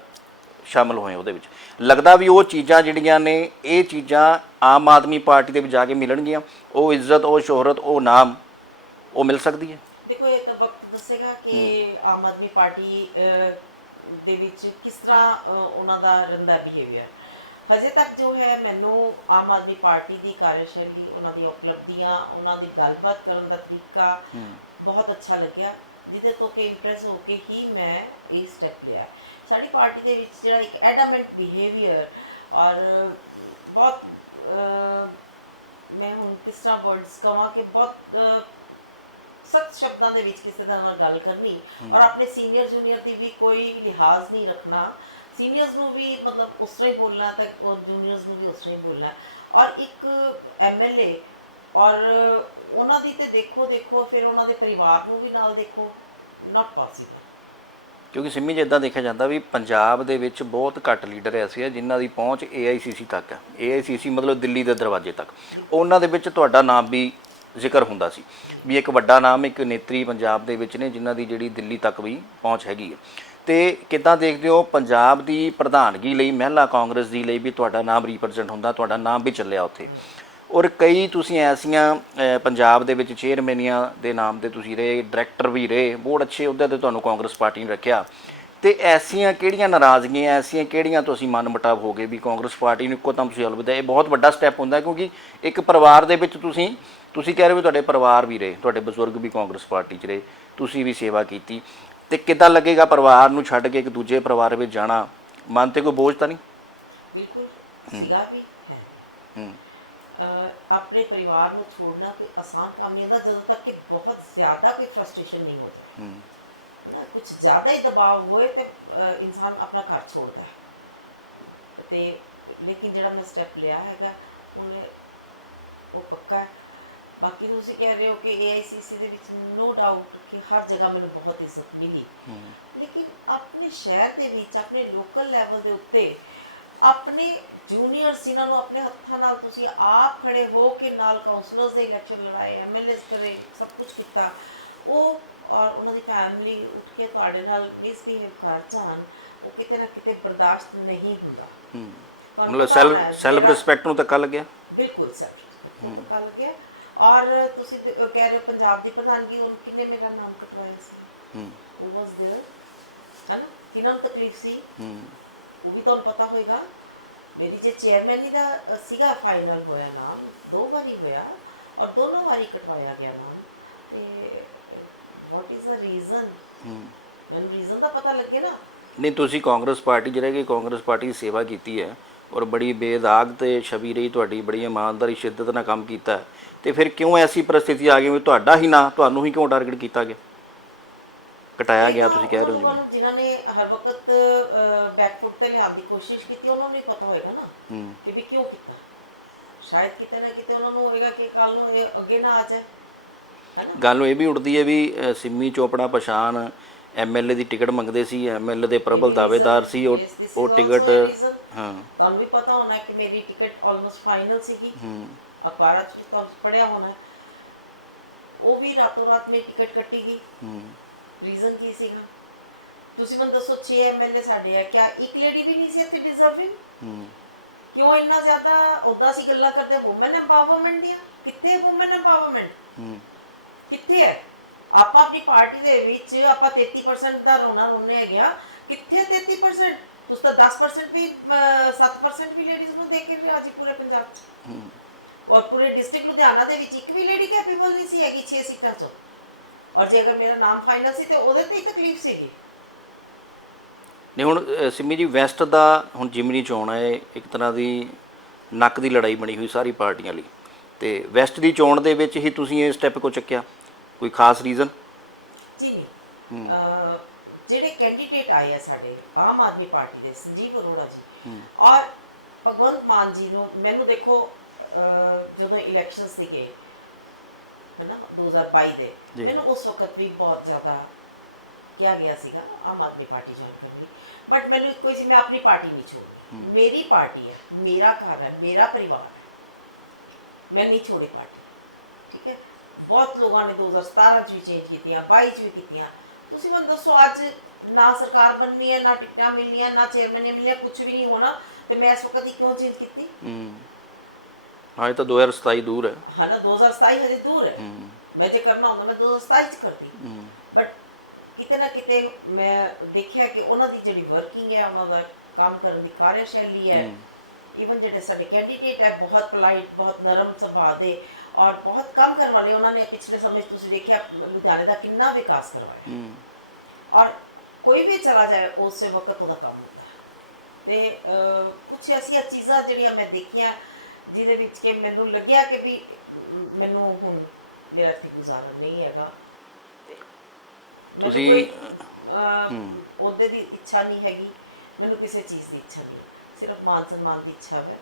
ਸ਼ਾਮਲ ਹੋਏ ਉਹਦੇ ਵਿੱਚ? ਲੱਗਦਾ ਵੀ ਉਹ ਚੀਜ਼ਾਂ ਜਿਹੜੀਆਂ ਨੇ ਇਹ ਚੀਜ਼ਾਂ ਆਮ ਆਦਮੀ ਪਾਰਟੀ ਦੇ ਵਿੱਚ ਜਾ ਕੇ ਮਿਲਣਗੀਆਂ। ਉਹ ਇੱਜ਼ਤ ਉਹ ਸ਼ੋਹਰਤ ਉਹ ਨਾਮ ਉਹ ਮਿਲ ਸਕਦੀ ਹੈ? ਦੇਖੋ ਇਹ ਤਾਂ ਵਕਤ ਦੱਸੇਗਾ ਕਿ ਆਮ ਆਦਮੀ ਪਾਰਟੀ ਦੇ ਵਿੱਚ ਕਿਸ ਤਰ੍ਹਾਂ ਉਹਨਾਂ ਦਾ ਰਹਿੰਦਾ ਬਿਹੇਵੀਅਰ ਹਜੇ ਤੱਕ ਜੋ ਹੈ ਮੈਨੂੰ ਆਮ ਆਦਮੀ ਪਾਰਟੀ ਦੀ ਕਾਰਜਸ਼ੈਲੀ ਉਹਨਾਂ ਦੀ ਉਪਲਬਧੀਆਂ ਉਹਨਾਂ ਦੀ ਗੱਲਬਾਤ ਕਰਨ ਦਾ ਤਰੀਕਾ ਬਹੁਤ ਅੱਛਾ ਲੱਗਿਆ ਜਿਹਦੇ ਤੋਂ ਕਿ ਇੰਪ੍ਰੈਸ ਹੋ ਕੇ ਹੀ ਮੈਂ ਇਹ ਸਟੈਪ ਲਿਆ। ਸਾਡੀ ਪਾਰਟੀ ਦੇ ਵਿੱਚ ਜਿਹੜਾ ਇੱਕ ਐਡਾਮੈਂਟ ਬਿਹੇਵੀਅਰ ਔਰ ਬਹੁਤ ਮੈਂ ਹੁਣ ਕਿਸ ਤਰ੍ਹਾਂ ਵਰਡਸ ਕਵਾਂ ਕਿ ਬਹੁਤ ਸਖਤ ਸ਼ਬਦਾਂ ਦੇ ਵਿੱਚ ਕਿਸੇ ਦਾ ਨਾਲ ਗੱਲ ਕਰਨੀ ਔਰ ਆਪਣੇ ਸੀਨੀਅਰ ਜੂਨੀਅਰ ਦੀ ਵੀ ਕੋਈ ਲਿਹਾਜ਼ ਨਹੀਂ ਰੱਖਣਾ। ਸੀਨੀਅਰਸ ਨੂੰ ਵੀ ਮਤਲਬ ਉਸ ਤਰ੍ਹਾਂ ਹੀ ਬੋਲਣਾ ਤੇ ਔਰ ਜੂਨੀਅਰਸ ਨੂੰ ਵੀ ਉਸ ਤਰ੍ਹਾਂ ਹੀ ਬੋਲਣਾ। ਔਰ ਇੱਕ ਐਮਐਲਏ ਔਰ ਉਹਨਾਂ ਦੀ ਤੇ ਦੇਖੋ ਦੇਖੋ ਫਿਰ ਉਹਨਾਂ ਦੇ ਪਰਿਵਾਰ ਨੂੰ ਵੀ ਨਾਲ ਦੇਖੋ। ਨਾਟ ਪੋਸੀਬਲ ਕਿਉਂਕਿ ਸਿੰਮੀ ਜਿੱਦਾਂ ਦੇਖਿਆ ਜਾਂਦਾ ਵੀ ਪੰਜਾਬ ਦੇ ਵਿੱਚ ਬਹੁਤ ਘੱਟ ਲੀਡਰ ਐਸੇ ਆ ਜਿਨ੍ਹਾਂ ਦੀ ਪਹੁੰਚ AICC ਤੱਕ ਹੈ AICC ਮਤਲਬ ਦਿੱਲੀ ਦੇ ਦਰਵਾਜ਼ੇ ਤੱਕ। ਉਹਨਾਂ ਦੇ ਵਿੱਚ ਤੁਹਾਡਾ ਨਾਮ ਵੀ ਜ਼ਿਕਰ ਹੁੰਦਾ ਸੀ ਵੀ ਇੱਕ ਵੱਡਾ ਨਾਮ, ਇੱਕ ਨੇਤਰੀ ਪੰਜਾਬ ਦੇ ਵਿੱਚ ਨੇ, ਜਿਨ੍ਹਾਂ ਦੀ ਜਿਹੜੀ ਦਿੱਲੀ ਤੱਕ ਵੀ ਪਹੁੰਚ ਹੈਗੀ ਹੈ। ਤੇ ਕਿੱਦਾਂ ਦੇਖਦੇ ਹੋ ਪੰਜਾਬ ਦੀ ਪ੍ਰਧਾਨਗੀ ਲਈ, ਮਹਿਲਾ ਕਾਂਗਰਸ ਦੀ ਲਈ ਵੀ ਤੁਹਾਡਾ ਨਾਮ ਰਿਪਰੈਜ਼ੈਂਟ ਹੁੰਦਾ, ਤੁਹਾਡਾ ਨਾਮ ਵੀ ਚੱਲਿਆ ਉੱਥੇ? ਔਰ ਕਈ ਤੁਸੀਂ ਐਸੀਆਂ ਪੰਜਾਬ ਦੇ ਵਿੱਚ ਚੇਅਰਮੈਨੀਆਂ ਦੇ ਨਾਮ ਤੇ ਤੁਸੀਂ ਰਹੇ ਡਾਇਰੈਕਟਰ ਵੀ ਰਹੇ, ਬਹੁਤ ਅੱਛੇ ਅਹੁਦੇ ਤੇ ਤੁਹਾਨੂੰ ਕਾਂਗਰਸ ਪਾਰਟੀ ਨੇ ਰੱਖਿਆ। ਤੇ ਐਸੀਆਂ ਕਿਹੜੀਆਂ ਨਾਰਾਜ਼ਗੀਆਂ, ਐਸੀਆਂ ਕਿਹੜੀਆਂ ਤੁਸੀਂ ਮਨਮਟਾਵ ਹੋ ਗਏ ਵੀ ਕਾਂਗਰਸ ਪਾਰਟੀ ਨੂੰ ਇੱਕੋ ਦਮ ਤੁਸੀਂ ਅਲਵਿਦਾ ਇਹ ਬਹੁਤ ਵੱਡਾ ਸਟੈਪ ਹੁੰਦਾ ਕਿਉਂਕਿ ਇੱਕ ਪਰਿਵਾਰ ਦੇ ਵਿੱਚ ਤੁਸੀਂ ਤੁਸੀਂ ਕਹਿ ਰਹੇ ਹੋ ਤੁਹਾਡੇ ਪਰਿਵਾਰ ਵੀ ਰਹੇ ਤੁਹਾਡੇ ਬਜ਼ੁਰਗ ਵੀ ਕਾਂਗਰਸ ਪਾਰਟੀ 'ਚ ਰਹੇ ਤੁਸੀਂ ਵੀ ਸੇਵਾ ਕੀਤੀ। ਤੇ ਕਿੱਦਾਂ ਲੱਗੇਗਾ ਪਰਿਵਾਰ ਨੂੰ ਛੱਡ ਕੇ ਇੱਕ ਦੂਜੇ ਪਰਿਵਾਰ ਵਿੱਚ ਜਾਣਾ? ਮਨ ਤੇ ਕੋਈ ਬੋਝ ਤਾਂ ਨਹੀਂ? ਬਿਲਕੁਲ ਸੀਗਾ ਵੀ ਹੈ। ਹੂੰ। ਅਹ ਆਪਣੇ ਪਰਿਵਾਰ ਨੂੰ ਛੋੜਨਾ ਕੋਈ ਆਸਾਨ ਕੰਮ ਨਹੀਂ ਹੁੰਦਾ ਜਦੋਂ ਤੱਕ ਕਿ ਬਹੁਤ ਜ਼ਿਆਦਾ ਕੋਈ ਫਰਸਟ੍ਰੇਸ਼ਨ ਨਹੀਂ ਹੋ ਜਾਏ ਹੂੰ। ਨਾ ਕੁਝ ਜ਼ਿਆਦਾ ਹੀ ਦਬਾਅ ਹੋਏ ਤੇ ਇਨਸਾਨ ਆਪਣਾ ਘਰ ਛੋੜਦਾ ਹੈ। ਤੇ ਲੇਕਿਨ ਜਿਹੜਾ ਮੈਂ ਸਟੈਪ ਲਿਆ ਹੈਗਾ ਉਹਨੇ ਉਹ ਪੱਕਾ ਹੈ। ਬਾਕੀ ਤੁਸੀਂ ਕਹਿ ਰਹੇ ਹੋ ਕਿ AICC ਦੇ ਵਿੱਚ ਨੋ ਡਾਊਟ ਕਿ ਹਰ ਜਗ੍ਹਾ ਮੈਨੂੰ ਬਹੁਤ ਇੱਜ਼ਤ ਮਿਲੀ। ਲੇਕਿਨ ਆਪਣੇ ਸ਼ਹਿਰ ਦੇ ਵਿੱਚ ਆਪਣੇ ਲੋਕਲ ਲੈਵਲ ਦੇ ਉੱਤੇ ਆਪਣੇ ਜੂਨੀਅਰਸ ਜਿਨ੍ਹਾਂ ਨੂੰ ਆਪਣੇ ਹੱਥਾਂ ਨਾਲ ਤੁਸੀਂ ਆਪ ਖੜੇ ਹੋ ਕੇ ਨਾਲ ਕਾਉਂਸਲਰਸ ਦੇ ਇਲੈਕਸ਼ਨ ਲੜਾਏ ਐਮਐਲਏਸ ਕਰੇ ਸਭ ਕੁਝ ਕੀਤਾ। ਉਹ ਔਰ ਉਹਨਾਂ ਦੀ ਫੈਮਿਲੀ ਉੱਠ ਕੇ ਤੁਹਾਡੇ ਨਾਲ ਮਿਸਬਿਹੇਵ ਕਰ ਜਾਣ ਉਹ ਕਿਤੇ ਨਾ ਕਿਤੇ ਬਰਦਾਸ਼ਤ ਨਹੀਂ ਹੁੰਦਾ। ਮਤਲਬ ਸੈਲਫ ਸੈਲਫ ਰਿਸਪੈਕਟ ਨੂੰ ਧੱਕਾ ਲੱਗਿਆ ਬਿਲਕੁਲ ਸਰ ਉਹ ਤਾਂ ਲੱਗ ਗਿਆ ਔਰ ਤੁਸੀਂ ਤੇ- ਕਹਿ ਰਹੇ ਹੋ ਪੰਜਾਬ ਦੀ ਪ੍ਰਧਾਨਗੀ ਉਹ ਕਿੰਨੇ ਮੇਰਾ ਨਾਮ ਕਟਵਾਇਆ ਸੀ ਹੂੰ ਉਹ ਵਾਸ देयर ਹੈ ਨਾ ਕਿਨਾਂ ਨੂੰ ਤਕਲੀਫ ਸੀ ਹੂੰ ਉਹ ਵੀ ਤੁਹਾਨੂੰ ਪਤਾ ਹੋਏਗਾ ਮੇਰੀ ਜੇ ਚੇਅਰਮੈਨੀ ਦਾ ਅ, ਸੀਗਾ ਫਾਈਨਲ ਹੋਇਆ ਨਾਮ ਦੋ ਵਾਰੀ ਹੋਇਆ ਔਰ ਦੋਨੋਂ ਵਾਰੀ ਕਟਵਾਇਆ ਗਿਆ ਨਾਮ ਤੇ ਵਾਟ ਇਜ਼ ਦਾ ਰੀਜ਼ਨ ਹੂੰ ਮੈਨੂੰ ਰੀਜ਼ਨ ਦਾ ਪਤਾ ਲੱਗੇ ਨਾ ਨਹੀਂ ਤੁਸੀਂ ਕਾਂਗਰਸ ਪਾਰਟੀ ਜਿਹੜੇ ਕਿ ਕਾਂਗਰਸ ਪਾਰਟੀ ਦੀ ਸੇਵਾ ਕੀਤੀ ਹੈ ਔਰ ਬੜੀ ਬੇਦਾਗ ਤੇ ਛਵੀ ਰਹੀ ਤੁਹਾਡੀ ਬੜੀ ਇਮਾਨਦਾਰੀ ਸ਼ਿੱਦਤ ਨਾਲ ਕੰਮ ਕੀਤਾ ਹੈ, ਤੇ ਫਿਰ ਕਿਉਂ ਐਸੀ ਪਰਿਸਥਿਤੀ ਆ ਗਈ ਵੀ ਤੁਹਾਡਾ ਹੀ ਨਾ ਤੁਹਾਨੂੰ ਹੀ ਕਿਉਂ ਟਾਰਗੇਟ ਕੀਤਾ ਗਿਆ? ਕਟਾਇਆ ਗਿਆ ਤੁਸੀਂ ਕਹਿ ਰਹੇ ਹੋ ਜਿਵੇਂ ਨੂੰ ਜਿਨ੍ਹਾਂ ਨੇ ਹਰ ਵਕਤ ਬੈਕਫੁੱਟ ਤੇ ਲਿਆਉਣ ਦੀ ਕੋਸ਼ਿਸ਼ ਕੀਤੀ ਉਹਨਾਂ ਨੂੰ ਹੀ ਪਤਾ ਹੋਏਗਾ ਨਾ ਕਿ ਵੀ ਕਿਉਂ ਕੀਤਾ। ਸ਼ਾਇਦ ਕਿਤੇ ਨਾ ਕਿਤੇ ਉਹਨਾਂ ਨੂੰ ਹੋਏਗਾ ਕਿ ਕੱਲ ਨੂੰ ਇਹ ਅੱਗੇ ਨਾ ਆ ਜਾਏ। ਗੱਲ ਇਹ ਵੀ ਉੱਠਦੀ ਹੈ ਵੀ ਸਿੰਮੀ ਚੋਪੜਾ ਪਛਾਣ ਐਮਐਲਏ ਦੀ ਟਿਕਟ ਮੰਗਦੇ ਸੀ ਐਮਐਲਏ ਦੇ ਪ੍ਰਬਲ ਦਾਅਵੇਦਾਰ ਸੀ ਉਹ ਟਿਕਟ. ਹਾਂ। ਤੁਹਾਨੂੰ ਵੀ ਪਤਾ ਹੋਣਾ ਕਿ ਮੇਰੀ ਟਿਕਟ ਆਲਮੋਸਟ ਫਾਈਨਲ ਸੀਗੀ। ਹੂੰ। ਅਖਬਾਰਾਂ 'ਚ ਵੀ ਤੁਹਾਨੂੰ ਪੜਿਆ ਹੋਣਾ ਉਹ ਵੀ ਰਾਤੋਂ ਰਾਤ ਮੇਰੀ ਟਿਕਟ ਕੱਟੀ ਗਈ। ਹੂੰ। ਰੀਜ਼ਨ ਕੀ ਸੀਗਾ? ਤੁਸੀਂ ਮੈਨੂੰ ਦੱਸੋ 6 ਐਮਐਲਏ ਸਾਡੇ ਆ। ਕਿਆ ਇੱਕ ਲੇਡੀ ਵੀ ਨਹੀਂ ਸੀ ਇੱਥੇ ਡਿਜ਼ਰਵਿੰਗ ਹੂੰ। ਕਿਉਂ ਇੰਨਾ ਜ਼ਿਆਦਾ ਉਹਦਾ ਸੀ ਗੱਲਾਂ ਕਰਦੇ ਔਮਨ ਐਮਪਾਵਰਮੈਂਟ ਦੀਆਂ? ਕਿੱਥੇ ਔਮਨ ਐਮਪਾਵਰਮੈਂਟ ਹੂੰ। ਕਿੱਥੇ ਹੈ? ਆਪਾਂ ਆਪਣੀ ਪਾਰਟੀ ਦੇ ਵਿੱਚ ਆਪਾਂ 33% ਦਾ ਰੋਣਾ ਰੋਣੇ ਹੈਗੇ ਆ ਕਿੱਥੇ 33% ਤੁਸੀਂ ਤਾਂ 10% ਵੀ ਅਹ, 7% ਵੀ ਲੇਡੀਜ਼ ਨੂੰ ਦੇਖ ਕੇ ਰਾਜੀ ਪੂਰੇ ਪੰਜਾਬ 'ਚ। ਹੂੰ। ਔਰ ਪੂਰੇ ਡਿਸਟ੍ਰਿਕਟ ਲੁਧਿਆਣਾ ਦੇ ਵਿੱਚ ਇੱਕ ਵੀ ਲੇਡੀ ਕੈਪੇਬਲ ਨਹੀਂ ਸੀ ਹੈਗੀ 6 ਸੀਟਾਂ 'ਚੋਂ। ਔਰ ਜੇ ਅਗਰ ਮੇਰਾ ਨਾਮ ਫਾਈਨਲ ਸੀ ਤੇ ਉਹਦੇ ਤੇ ਹੀ ਤਕਲੀਫ ਸੀਗੀ। ਨਹੀਂ ਹੁਣ ਅ, ਸਿੰਮੀ ਜੀ ਵੈਸਟ ਦਾ ਹੁਣ ਜਿਮਨੀ ਚੋਣ ਹੈ ਇੱਕ ਤਰ੍ਹਾਂ ਦੀ ਨੱਕ ਦੀ ਲੜਾਈ ਬਣੀ ਹੋਈ ਸਾਰੀ ਪਾਰਟੀਆਂ ਲਈ। ਤੇ ਵੈਸਟ ਦੀ ਚੋਣ ਦੇ ਵਿੱਚ ਹੀ ਤੁਸੀਂ ਇਹ ਸਟੈਪ ਕੋ ਚੱਕਿਆ? ਕੋਈ ਖਾਸ ਰੀਜ਼ਨ ਜੀ ਨਹੀਂ। ਅਹ, ਜਿਹੜੇ ਕੈਂਡੀਡੇਟ ਆਏ ਆ ਸਾਡੇ ਆਮ ਆਦਮੀ ਪਾਰਟੀ ਦੇ ਸੰਜੀਵ ਅਰੋੜਾ ਜੀ। ਔਰ ਭਗਵੰਤ ਮਾਨ ਜੀ ਨੂੰ ਮੈਨੂੰ ਦੇਖੋ ਜਦੋਂ ਇਲੈਕਸ਼ਨ ਸੀਗੇ ਨਾ 2022 ਦੇ। ਮੈਨੂੰ ਉਸ ਵਕਤ ਵੀ ਬਹੁਤ ਜ਼ਿਆਦਾ ਕਿਹਾ ਗਿਆ ਸੀਗਾ ਆਮ ਆਦਮੀ ਪਾਰਟੀ ਜੁਆਇਨ ਕਰਨੀ ਬਟ ਮੈਨੂੰ ਕੋਈ ਸੀ ਮੈਂ ਆਪਣੀ ਪਾਰਟੀ ਨਹੀਂ ਛੋੜੀ। ਮੇਰੀ ਪਾਰਟੀ ਹੈ ਮੇਰਾ ਘਰ ਹੈ ਮੇਰਾ ਪਰਿਵਾਰ ਹੈ। ਮੈਂ ਨਹੀਂ ਛੋੜੀ ਪਾਰਟੀ ਠੀਕ ਹੈ? ਬਹੁਤ ਲੋਕਾਂ ਨੇ 2017 ਚ ਵੀ ਚੇਂਜ ਕੀਤੀਆਂ 22 ਚ ਵੀ ਕੀਤੀਆਂ। ਤੁਸੀਂ ਮੈਨੂੰ ਦੱਸੋ ਅੱਜ ਨਾ ਸਰਕਾਰ ਬਣਨੀ ਹੈ ਨਾ ਟਿਕਟਾਂ ਮਿਲਣੀਆਂ ਨਾ ਚੇਅਰਮੈਨ ਮਿਲਿਆ ਕੁਝ ਵੀ ਨਹੀਂ ਹੋਣਾ ਤੇ ਮੈਂ ਇਸ ਵਕਤ ਹੀ ਕਿਉਂ ਚੇਂਜ ਕੀਤੀ? ਹੂੰ ਹਾਂ ਇਹ ਤਾਂ 2027 ਦੂਰ ਹੈ। ਹਾਲਾ 2027 ਹਜੇ ਦੂਰ ਹੈ। ਹੂੰ। ਮੈਂ ਜੇ ਕਰਨਾ ਹੁੰਦਾ ਮੈਂ 2027 ਚ ਕਰਦੀ। ਹੂੰ। ਬਟ ਕਿਤੇ ਨਾ ਕਿਤੇ ਮੈਂ ਦੇਖਿਆ ਕਿ ਉਹਨਾਂ ਦੀ ਜਿਹੜੀ ਵਰਕਿੰਗ ਹੈ ਉਹਨਾਂ ਦਾ ਕੰਮ ਕਰਨ ਦੀ ਕਾਰਜਸ਼ੈਲੀ ਹੈ। ਇਵਨ ਜਿਹੜੇ ਸਾਡੇ ਕੈਂਡੀਡੇਟ ਹੈ ਬਹੁਤ ਪੋਲਾਈਟ ਬਹੁਤ ਨਰਮ ਸੁਭਾਅ ਦੇ ਔਰ ਬਹੁਤ ਕੰਮ ਕਰਨ ਵਾਲੇ ਉਹਨਾਂ ਨੇ ਪਿਛਲੇ ਸਮੇਂ ਤੁਸੀਂ ਦੇਖਿਆ ਲੁਧਿਆਣੇ ਦਾ ਕਿੰਨਾ ਵਿਕਾਸ ਕਰਵਾਇਆ। ਹੂੰ। ਔਰ ਕੋਈ ਵੀ ਚਲਾ ਜਾਏ ਉਸੇ ਵਕਤ ਉਹਦਾ ਕੰਮ ਹੁੰਦਾ। ਹੈ ਤੇ ਕੁਛ ਐਸੀਆਂ ਚੀਜ਼ਾਂ ਜਿਹੜੀਆਂ ਮੈਂ ਦੇਖੀਆਂ ਜਿਹਦੇ ਵਿੱਚ ਕਿ ਮੈਨੂੰ ਲੱਗਿਆ ਕਿ ਵੀ ਮੈਨੂੰ ਹੁਣ ਮੇਰਾ ਇੱਥੇ ਗੁਜ਼ਾਰਾ ਨਹੀਂ ਹੈਗਾ ਤੇ ਤੁਸੀਂ- ਉਹਦੇ ਦੀ ਇੱਛਾ ਨਹੀਂ ਹੈਗੀ ਮੈਨੂੰ ਕਿਸੇ ਚੀਜ਼ ਦੀ ਇੱਛਾ ਨਹੀਂ ਸਿਰਫ ਮਾਨ ਸਨਮਾਨ ਦੀ ਇੱਛਾ ਹੈ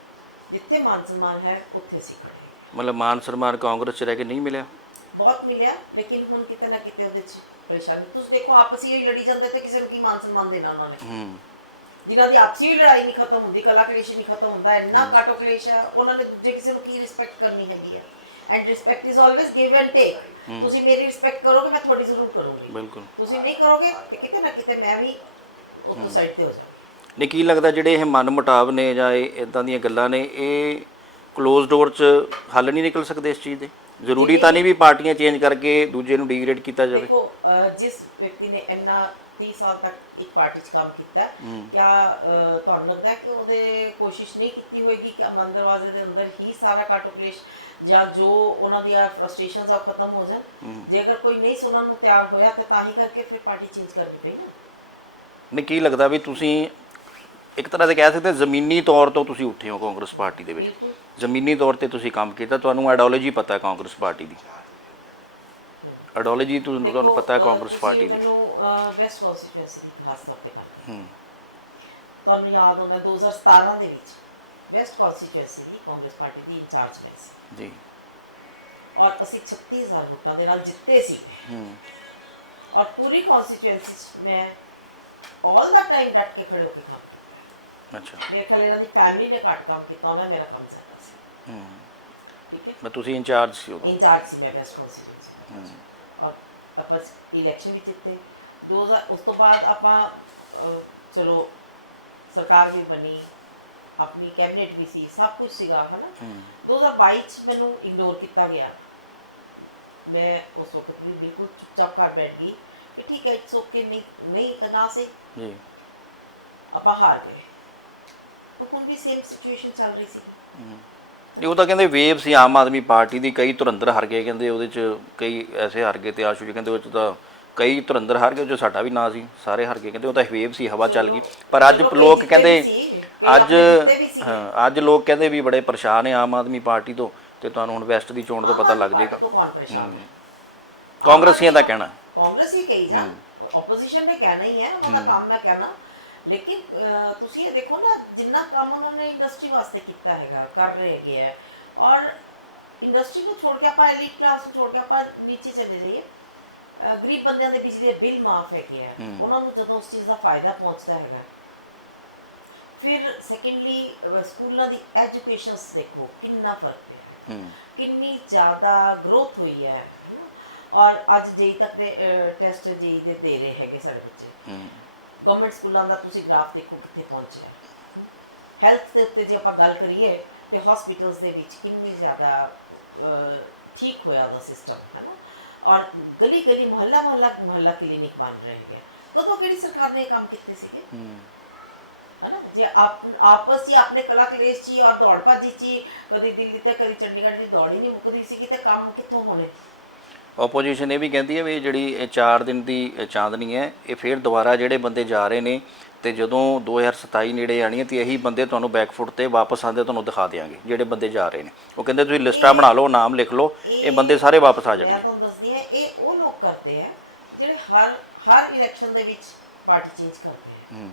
ਜਿੱਥੇ ਮਾਨ ਸਨਮਾਨ ਹੈ ਉੱਥੇ ਅਸੀਂ ਖੜੇ। ਮਤਲਬ ਮਾਨ ਸਨਮਾਨ ਕਾਂਗਰਸ ਚ ਰਹਿ ਕੇ ਨਹੀਂ ਮਿਲਿਆ? ਬਹੁਤ ਮਿਲਿਆ ਲੇਕਿਨ ਹੁਣ ਕਿਤੇ ਨਾ ਕਿਤੇ ਉਹਦੇ 'ਚ ਪਰੇਸ਼ਾਨੀ। ਤੁਸੀਂ ਦੇਖੋ ਆਪਸੀ ਹੀ ਲੜੀ ਜਾਂਦੇ ਤੇ ਕਿਸੇ ਨੂੰ ਕੀ ਮਾਨ ਸਨਮਾਨ ਦੇਣਾ ਉਹਨਾਂ ਨੇ? ਹੂੰ। ਜਿਨ੍ਹਾਂ ਦੀ ਆਪਸੀ ਲੜਾਈ ਨਹੀਂ ਖਤਮ ਹੁੰਦੀ ਕਲਾ ਕਲੇਸ਼ ਨਹੀਂ ਖਤਮ ਹੁੰਦਾ ਇੰਨਾ ਕਾਟੋ ਕਲੇਸ਼ ਹੈ ਉਹਨਾਂ ਨੇ ਦੂਜੇ ਕਿਸੇ ਨੂੰ ਕੀ ਰਿਸਪੈਕਟ ਕਰਨੀ ਹੈਗੀ ਹੈ and respect is always give and take ਤੁਸੀਂ ਮੇਰੀ ਰਿਸਪੈਕਟ ਕਰੋਗੇ ਮੈਂ ਤੁਹਾਡੀ ਜ਼ਰੂਰ ਕਰੂੰਗੀ। ਬਿਲਕੁਲ। ਤੁਸੀਂ ਨਹੀਂ ਕਰੋਗੇ ਤੇ ਕਿਤੇ ਨਾ ਕਿਤੇ ਮੈਂ ਵੀ ਉੱਤੋਂ ਸਾਈਡ ਤੇ ਹੋ ਜਾਵਾਂ। ਨੇ ਕੀ ਲੱਗਦਾ ਜਿਹੜੇ ਇਹ ਮਨ ਮੁਟਾਵ ਨੇ ਜਾਂ ਇਹ ਇਦਾਂ ਦੀਆਂ ਗੱਲਾਂ ਨੇ ਇਹ ਕਲੋਜ਼ ਡੋਰ 'ਚ ਹੱਲ ਨਹੀਂ ਨਿਕਲ ਸਕਦੇ ਇਸ ਚੀਜ਼ ਦੇ? ਜ਼ਰੂਰੀ ਤਾਂ ਨਹੀਂ ਵੀ ਪਾਰਟੀਆਂ ਚੇਂਜ ਕਰਕੇ ਦੂਜੇ ਨੂੰ ਡੀਗ੍ਰੇਡ ਕੀਤਾ ਜਾਵੇ। ਦੇਖੋ ਜਿਸ ਵਿਅਕਤੀ ਨੇ ਇੰਨਾ 30 ਸਾਲ ਤੱਕ ਇੱਕ ਪਾਰਟੀ 'ਚ ਕੰਮ ਕੀਤਾ। ਕਿਆ ਤੁਹਾਨੂੰ ਲੱਗਦਾ ਹੈ ਕਿ ਉਹਦੇ ਕੋਸ਼ਿਸ਼ ਨਹੀਂ ਕੀਤੀ ਹੋਏਗੀ ਕਿ ਅਮਨ ਦਰਵਾਜ਼ੇ ਦੇ ਅੰਦਰ ਹੀ ਸਾਰਾ ਕਾਟੋ ਕਲੇਸ਼ ਜਾਂ ਜੋ ਉਹਨਾਂ ਦੀਆਂ ਫਰਸਟ੍ਰੇਸ਼ਨਸ ਆ ਖਤਮ ਹੋ ਜਾਣ? ਜੇ ਅਗਰ ਕੋਈ ਨਹੀਂ ਸੁਣਨ ਨੂੰ ਤਿਆਰ ਹੋਇਆ ਤੇ ਤਾਂ ਹੀ ਕਰਕੇ ਫਿਰ ਪਾਰਟੀ ਚੇਂਜ ਕਰਨੀ ਪਈ ਨਾ। ਨੇ ਕੀ ਲੱਗਦਾ ਵੀ ਤੁਸੀਂ ਇੱਕ ਤਰ੍ਹਾਂ ਦੇ ਕਹਿ ਸਕਦੇ ਜ਼ਮੀਨੀ ਤੌਰ ਤੋਂ ਤੁਸੀਂ ਉੱਠੇ ਹੋ ਕਾਂਗਰਸ ਪਾਰਟੀ ਦੇ ਵਿੱਚ। ਜ਼ਮੀਨੀ ਤੌਰ ਤੇ ਤੁਸੀਂ ਕੰਮ ਕੀਤਾ ਤੁਹਾਨੂੰ ਆਈਡੀਓਲੋਜੀ ਪਤਾ ਹੈ ਕਾਂਗਰਸ ਪਾਰਟੀ ਦੀ। ਆਈਡੀਓਲੋਜੀ ਤੁਹਾਨੂੰ ਪਤਾ ਕਾਂਗਰਸ ਪਾਰਟੀ ਦੀ। ਬੈਸਟ ਕਨਸਟੀਟਿਊਂਸੀ ਖਾਸ ਤੌਰ ਤੇ ਗੱਲ ਹੂੰ। ਤੁਹਾਨੂੰ ਯਾਦ ਹੋਣਾ 2017 ਦੇ ਵਿੱਚ ਬੈਸਟ ਕਨਸਟੀਟਿਊਂਸੀ ਦੀ ਕਾਂਗਰਸ ਪਾਰਟੀ ਦੀ ਇੰਚਾਰਜ ਮੈਂ ਸੀ। ਜੀ। ਔਰ ਅਸੀਂ 36000 ਵੋਟਾਂ ਦੇ ਨਾਲ ਜਿੱਤੇ ਸੀ। ਹੂੰ। ਔਰ ਪੂਰੀ ਕਨਸਟੀਟਿਊਂਸੀ ਮੈਂ ਆਲ ਦਾ ਟਾਈਮ ਡਟ ਕੇ ਖੜੇ ਹੋ ਕੇ ਕੰਮ ਕੀਤਾ। ਅੱਛਾ। ਮੇਰੇ ਖਿਆਲ ਇਹਨਾਂ ਦੀ ਫੈਮਿਲੀ ਨੇ ਘੱਟ ਕੰਮ ਕੀਤਾ ਉਹਨਾਂ ਮੇਰਾ ਕੰਮ ਜ਼ਿਆਦਾ ਸੀ। ਹੂੰ। ਠੀਕ ਹੈ? ਮੈਂ ਤੁਸੀਂ ਇੰਚਾਰਜ ਸੀ ਉਦੋਂ। ਇੰਚਾਰਜ ਸੀ ਮੈਂ ਬੈਸਟ ਕਨਸਟੀਟਿਊਂਸੀ ਹੂੰ। ਔਰ ਆਪਾਂ ਇਲੈਕਸ਼ਨ ਵੀ ਜਿੱਤੇ। 2000 ਉਸ ਤੋਂ ਬਾਅਦ ਆਪਾਂ ਚਲੋ ਸਰਕਾਰ ਵੀ ਬਣੀ ਆਪਣੀ ਕੈਬਨਿਟ ਵੀ ਸੀ ਸਭ ਕੁਝ ਸੀਗਾ ਹਨਾ? ਹੂੰ। 2022 ਚ ਮੈਨੂੰ ਇਗਨੋਰ ਕੀਤਾ ਗਿਆ। ਮੈਂ ਉਸ ਵਕਤ ਵੀ ਬਿਲਕੁਲ ਚੁੱਪ ਕਰ ਬੈਠ ਗਈ ਕਿ ਠੀਕ ਹੈ ਇਟਸ ਓਕੇ ਨਹੀਂ ਨਹੀਂ ਤਾਂ ਨਾ ਸੇ। ਜੀ। ਆਪਾਂ ਹਾਰ ਗਏ। ਹੁਣ ਵੀ ਸੇਮ ਸਿਚੁਏਸ਼ਨ ਚੱਲ ਰਹੀ ਸੀ। ਹੂੰ। ਨਹੀਂ ਉਹ ਤਾਂ ਕਹਿੰਦੇ ਵੇਵ ਸੀ ਆਮ ਆਦਮੀ ਪਾਰਟੀ ਦੀ ਕਈ ਧੁਰੰਦਰ ਹਾਰ ਗਏ ਕਹਿੰਦੇ ਉਹਦੇ ਚ ਕਈ ਐਸੇ ਹਾਰ ਗਏ ਤੇ ਆਸ਼ੂ ਜੀ ਕਹਿੰਦੇ ਉਹ ਚ ਤਾਂ ਕਈ ਧੁਰੰਦਰ ਹਾਰ ਗਏ 'ਚ ਸਾਡਾ ਵੀ ਨਾਂ ਸੀ ਸਾਰੇ ਹਾਰ ਗਏ ਕਹਿੰਦੇ ਉਹ ਤਾਂ ਵੇਵ ਸੀ ਹਵਾ ਚੱਲ ਗਈ। ਪਰ ਅੱਜ ਲੋਕ ਕਹਿੰਦੇ ਅੱਜ। ਹਾਂ ਅੱਜ ਲੋਕ ਕਹਿੰਦੇ ਵੀ ਬੜੇ ਪਰੇਸ਼ਾਨ ਨੇ ਆਮ ਆਦਮੀ ਪਾਰਟੀ ਤੋਂ ਤੇ ਤੁਹਾਨੂੰ ਹੁਣ ਵੈਸਟ ਦੀ ਚੋਣ ਤੋਂ ਪਤਾ ਲੱਗ ਜਾਏਗਾ। ਕਾਂਗਰਸੀਆਂ ਦਾ ਕਹਿਣਾ। ਕਾਂਗਰਸ ਹੀ ਕਹੀ ਜਾ ਆਪੋਜੀਸ਼ਨ ਨੇ ਕਹਿਣਾ ਹੀ ਹੈ ਉਹਨਾਂ ਦਾ ਕੰਮ ਹੈ ਕਹਿਣਾ। ਲੇਕਿਨ ਤੁਸੀਂ ਇਹ ਦੇਖੋ ਨਾ ਜਿੰਨਾ ਕੰਮ ਉਹਨਾਂ ਨੇ ਇੰਡਸਟਰੀ ਵਾਸਤੇ ਕੀਤਾ ਹੈਗਾ ਕਰ ਰਹੇ ਹੈਗੇ ਹੈ ਔਰ ਇੰਡਸਟਰੀ ਨੂੰ ਛੋੜ ਕੇ ਆਪਾਂ ਐਲੀਟ ਕਲਾਸ ਨੂੰ ਛੋੜ ਕੇ ਆਪਾਂ ਨੀਚੇ ਚਲੇ ਜਾਈਏ ਗਰੀਬ ਬੰਦਿਆਂ ਦੇ ਬਿਜਲੀ ਦੇ ਬਿੱਲ ਮਾਫ ਹੈਗੇ ਆ। ਉਹਨਾਂ ਨੂੰ ਜਦੋਂ ਉਸ ਚੀਜ਼ ਦਾ ਫਾਇਦਾ ਪਹੁੰਚਦਾ ਹੈਗਾ। ਫਿਰ ਸੈਕੰਡਲੀ ਸਕੂਲਾਂ ਦੀ ਐਜੂਕੇਸ਼ਨਸ ਦੇਖੋ ਕਿੰਨਾ ਫ਼ਰਕ ਹੈ। ਕਿੰਨੀ ਜ਼ਿਆਦਾ ਗਰੋਥ ਹੋਈ ਹੈ। ਔਰ ਅੱਜ ਜੇਈ ਤੱਕ ਦੇ ਟੈਸਟ ਜੇਈ ਦੇ ਦੇ ਰਹੇ ਹੈਗੇ ਸਾਡੇ ਬੱਚੇ। ਗਵਰਨਮੈਂਟ ਸਕੂਲਾਂ ਦਾ ਤੁਸੀਂ ਗ੍ਰਾਫ ਦੇਖੋ ਕਿੱਥੇ ਪਹੁੰਚਿਆ। ਹੈਲਥ ਦੇ ਉੱਤੇ ਜੇ ਆਪਾਂ ਗੱਲ ਕਰੀਏ ਤੇ ਹਸਪੀਟਲਸ ਦੇ ਵਿੱਚ ਕਿੰਨੀ ਜ਼ਿਆਦਾ ਠੀਕ ਹੋਇਆ ਦਾ ਸਿਸਟਮ ਹੈ ਨਾ? ਔਰ ਗਲੀ ਗਲੀ ਮੁਹੱਲਾ ਮੁਹੱਲਾ ਮੁਹੱਲਾ ਕਲੀਨਿਕ ਬਣ ਰਹੇ ਹੈਗੇ ਕਦੋਂ ਕਿਹੜੀ ਸਰਕਾਰ ਨੇ ਇਹ ਕੰਮ ਕੀਤੇ ਸੀਗੇ? ਹੂੰ। ਹਨਾ? ਜੇ ਆਪ ਆਪਸ ਹੀ ਆਪਣੇ ਕਲਾ ਕਲੇਸ਼ 'ਚ ਔਰ ਦੌੜ ਭੱਜੀ 'ਚ ਕਦੀ ਦਿੱਲੀ ਤੇ ਕਦੀ ਚੰਡੀਗੜ੍ਹ ਦੀ ਦੌੜ ਹੀ ਨਹੀਂ ਮੁੱਕਦੀ ਸੀਗੀ ਤੇ ਕੰਮ ਕਿੱਥੋਂ ਹੋਣੇ? ਆਪੋਜੀਸ਼ਨ ਇਹ ਵੀ ਕਹਿੰਦੀ ਹੈ ਵੀ ਜਿਹੜੀ ਇਹ 4 ਦਿਨ ਦੀ ਚਾਂਦਨੀ ਹੈ ਇਹ ਫੇਰ ਦੁਬਾਰਾ ਜਿਹੜੇ ਬੰਦੇ ਜਾ ਰਹੇ ਨੇ ਤੇ ਜਦੋਂ 2027 ਨੇੜੇ ਆਣੀ ਹੈ ਤੇ ਇਹੀ ਬੰਦੇ ਤੁਹਾਨੂੰ ਬੈਕਫੁੱਟ ਤੇ ਵਾਪਸ ਆਉਂਦੇ ਤੁਹਾਨੂੰ ਦਿਖਾ ਦੇਵਾਂਗੇ ਜਿਹੜੇ ਬੰਦੇ ਜਾ ਰਹੇ ਨੇ। ਉਹ ਕਹਿੰਦੇ ਤੁਸੀਂ ਲਿਸਟਾਂ ਬਣਾ ਲਓ ਨਾਮ ਲਿਖ ਲਓ ਇਹ ਬੰਦੇ ਸਾਰੇ ਵਾਪਸ ਆ ਜਾਣਗੇ ਤੁਹਾਨੂੰ ਦੱਸਦੀ ਹਾਂ ਇਹ ਉਹ ਲੋਕ ਕਰਦੇ ਆ ਜਿਹੜੇ ਹਰ ਹਰ ਇਲੈਕਸ਼ਨ ਦੇ ਵਿੱਚ ਪਾਰਟੀ ਚੇਂਜ ਕਰਦੇ ਆ। ਹੂੰ।